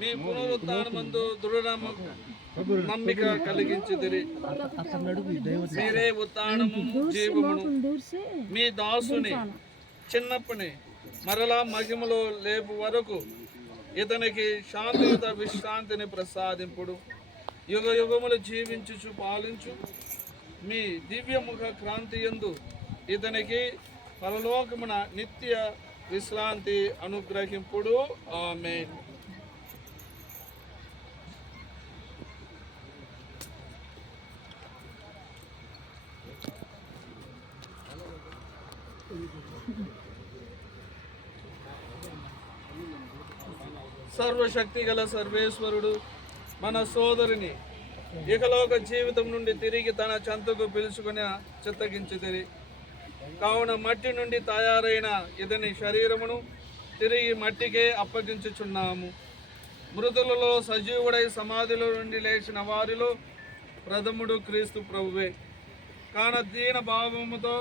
మీ పునరుత్థానమందు దృఢ నమ్మిక కలిగించితిరి. మీరే ఉత్థానము జీవమును. మీ దాసుని చిన్నప్పని మరలా మహిమలో లేపు వరకు ఇతనికి శాంతియుత విశ్రాంతిని ప్రసాదింపుడు. యుగ యుగములు జీవించుచు పాలించు మీ దివ్యముఖ క్రాంతి యందు ఇతనికి పరలోకమున నిత్య విశ్రాంతి అనుగ్రహింపుడు. ఆమేన్. సర్వశక్తి గల సర్వేశ్వరుడు మన సోదరుని ఇహలోక జీవితం నుండి తిరిగి తన చెంతకు పిలుచుకుని చిత్తగించితిరి. కావున మట్టి నుండి తయారైన ఇతని శరీరమును తిరిగి మట్టికే అప్పగించుచున్నాము. మృతులలో సజీవుడై సమాధిలో నుండి లేచిన వారిలో ప్రథముడు క్రీస్తు ప్రభువే. కాన దీన భావముతో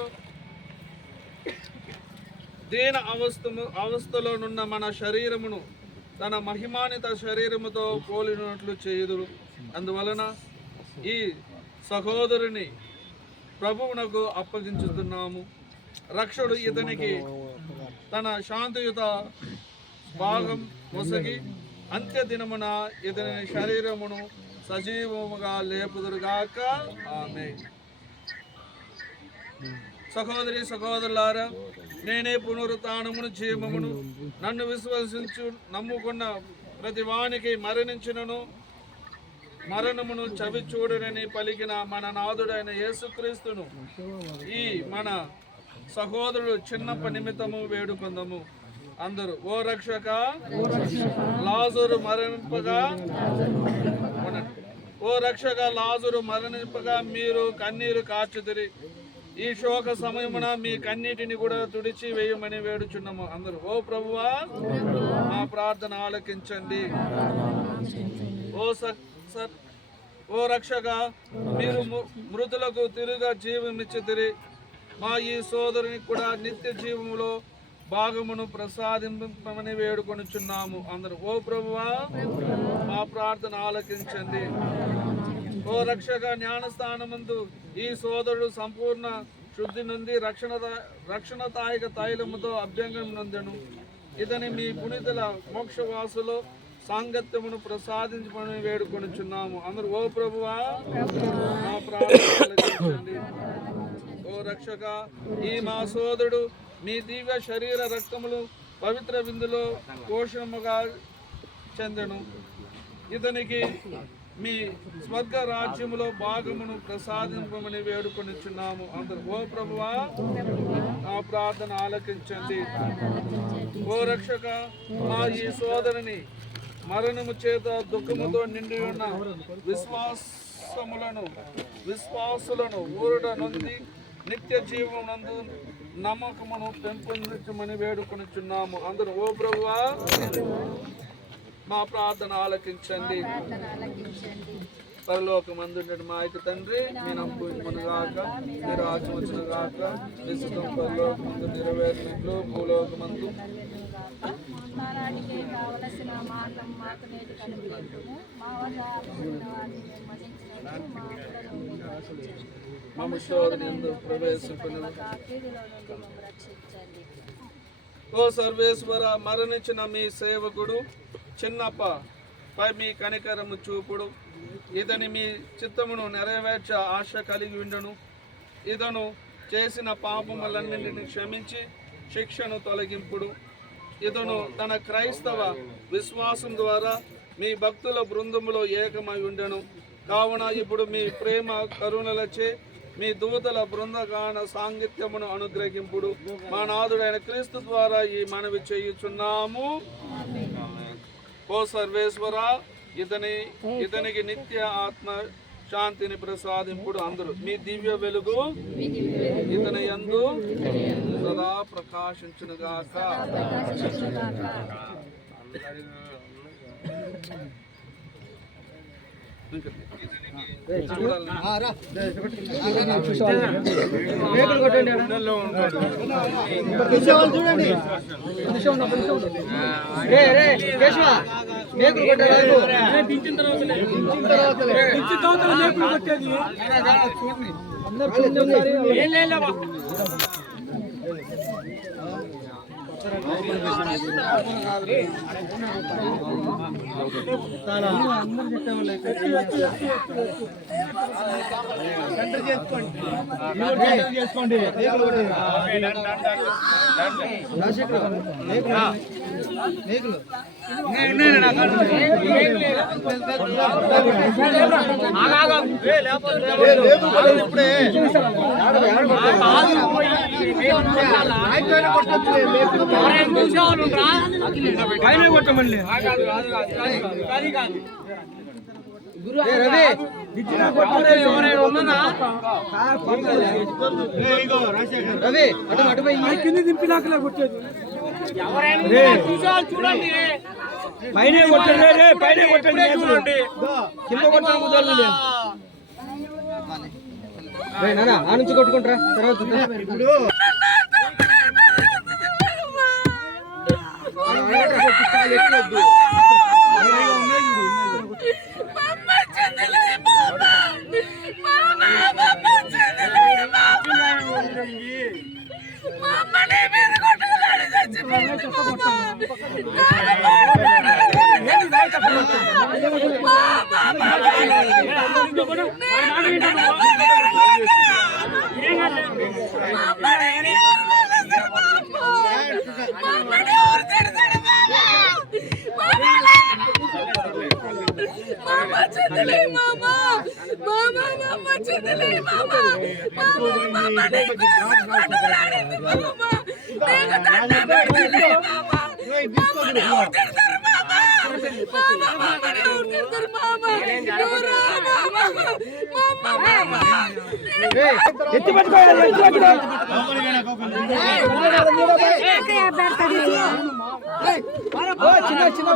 దీన అవస్థలోనున్న మన శరీరమును తన మహిమానిత శరీరముతో పోలినట్లు చేయుదురు. అందువలన ఈ సహోదరుని ప్రభువునకు అప్పగించుతున్నాము. రక్షకుడు ఇతనికి తన శాంతియుత భాగం మొసగి అంత్య దినమున ఇతని శరీరమును సజీవముగా లేపుదురుగాక. ఆమేన్. సహోదరి సహోదరులారా, నేనే పునరుత్థానమును జీవమును. నన్ను విశ్వసించు నమ్ముకున్న ప్రతి వానికి మరణించినను మరణమును చవి చూడనని పలికిన మన నాథుడైన యేసుక్రీస్తును ఈ మన సహోదరుడు చిన్నప్ప నిమిత్తము వేడుకొందము. అందరూ ఓ రక్షక లాజరు మరణింపగా ఓ రక్షక లాజరు మరణింపగా మీరు కన్నీరు కార్చుదిరి. ఈ శోక సమయమున మీ కన్నీటిని కూడా తుడిచి వేయమని వేడుచున్నాము. అందరూ ఓ ప్రభువా మా ప్రార్థన ఆలకించండి. ఓ రక్షక మీరు మృతులకు తిరుగా జీవమిచ్చితిరి. మా ఈ సోదరునికి కూడా నిత్య జీవములో భాగమును ప్రసాదింపమని వేడుకొనుచున్నాము. అందరూ ఓ ప్రభువా మా ప్రార్థన ఆలకించండి. ఓ రక్షక జ్ఞానస్థానమందు ఈ సోదరుడు సంపూర్ణ శుద్ధి నుండి రక్షణదాయక తైలముతో అభ్యంగం నొందెను. ఇతని మీ పునీతుల మోక్షవాసులో సాంగత్యమును ప్రసాదించమని వేడుకొనుచున్నాము. అందరూ ఓ ప్రభువా మా ప్రార్థన ఆలకించండి. ఓ రక్షక ఈ మా సోదరుడు మీ దివ్య శరీర రక్తములు పవిత్ర విందులో పోషణముగా చెందెను. ఇతనికి మీ స్వర్గ రాజ్యములో భాగమును ప్రసాదింపమని వేడుకొనిచున్నాము. అందరూ ఓ ప్రభువా నా ప్రార్థన ఆలకించండి. ఓ రక్షక మా ఈ సోదరుని మరణము చేత దుఃఖముతో నిండి ఉన్న విశ్వాసులను ఊరట నొంది నిత్య జీవమునందు నమ్మకమును పెంపొందించమని వేడుకొనిచున్నాము. అందరూ ఓ ప్రభువా మా ప్రార్థన ఆలకించండి. పరలోకమందుండెడు మా యొక్క తండ్రి, మీ నమ్ముకునుగాక, మీ రాజ్యం వచ్చునుగాక, మీ చిత్తం పరలోకమందు నెరవేరినట్లు భూలోకమందు. మమ్మ శోధనయందు ప్రవేశింపను. ఓ సర్వేశ్వర మరణించిన మీ సేవకుడు చిన్నప్ప పై మీ కనికరము చూపుడు. ఇతని మీ చిత్తమును నెరవేర్చ ఆశ కలిగి ఉండను. ఇతను చేసిన పాపములన్నింటిని క్షమించి శిక్షను తొలగింపుడు. ఇతను తన క్రైస్తవ విశ్వాసం ద్వారా మీ భక్తుల బృందములో ఏకమై ఉండెను. కావున ఇప్పుడు మీ ప్రేమ కరుణలచే మీ దూతల బృందగాన సాంగిత్యమును అనుగ్రహింపుడు. మా నాథుడైన క్రీస్తు ద్వారా ఈ మనవి చేయుచున్నాము. ఓ సర్వేశ్వర ఇతనికి నిత్య ఆత్మ శాంతిని ప్రసాదింపుడు. అందరూ మీ దివ్య వెలుగు ఇతని యందు సదా ప్రకాశించునుగాక. చూడండి చేసుకోండి. కొట్టమండి కింద దింపినాకలే కొట్టేది చూడండి పైన కొట్టండి పైన కొట్టండి చూడండి కింద కొట్టడం కుదరదు ఆ నుంచి కొట్టుకుంటారా తర్వాత ఎత్తి పట్టుకోవాలి చిన్న చిన్న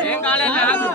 ఏం కాలేదు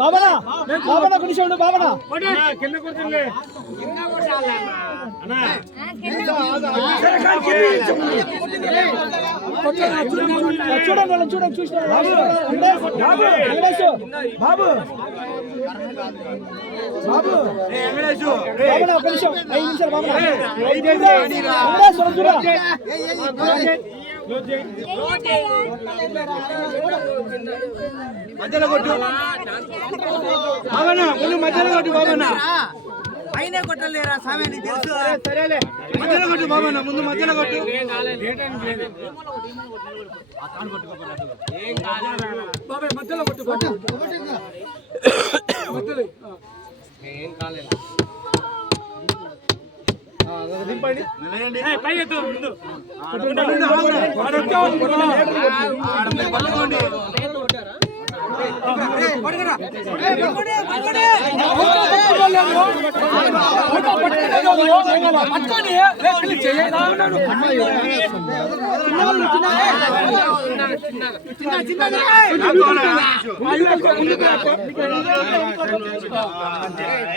బాబా కొనిషండు బాబా కింద కూర్చుంది చూడండి చూడండి చూసిన బాబు బాబు ఒక నిమిషం 5 నిమిషాలు మధ్యలో కొట్టు బాబనా ముందు మధ్యలో కొట్టు బాబనా పైన కొట్టలేరా సామే నీకు తెలుసు సరేలే మధ్యలో కొట్టు బాబనా ముందు మధ్యలో కొట్టు బాబే మధ్యలో కొట్టు మధ్యలో ఏం కాలేదు దింపండి పైకి ముందు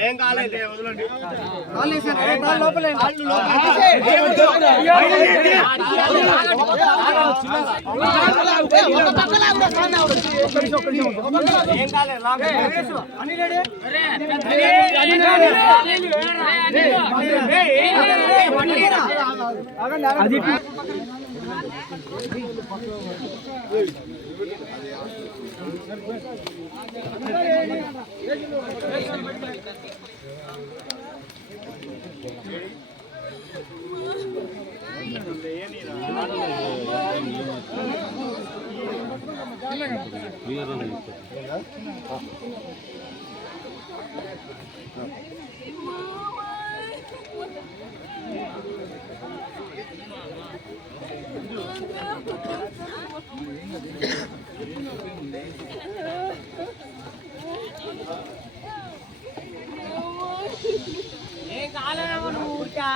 ఏం కాలేదు లోపలే అది కాలేమో నువ్వు ఊరికా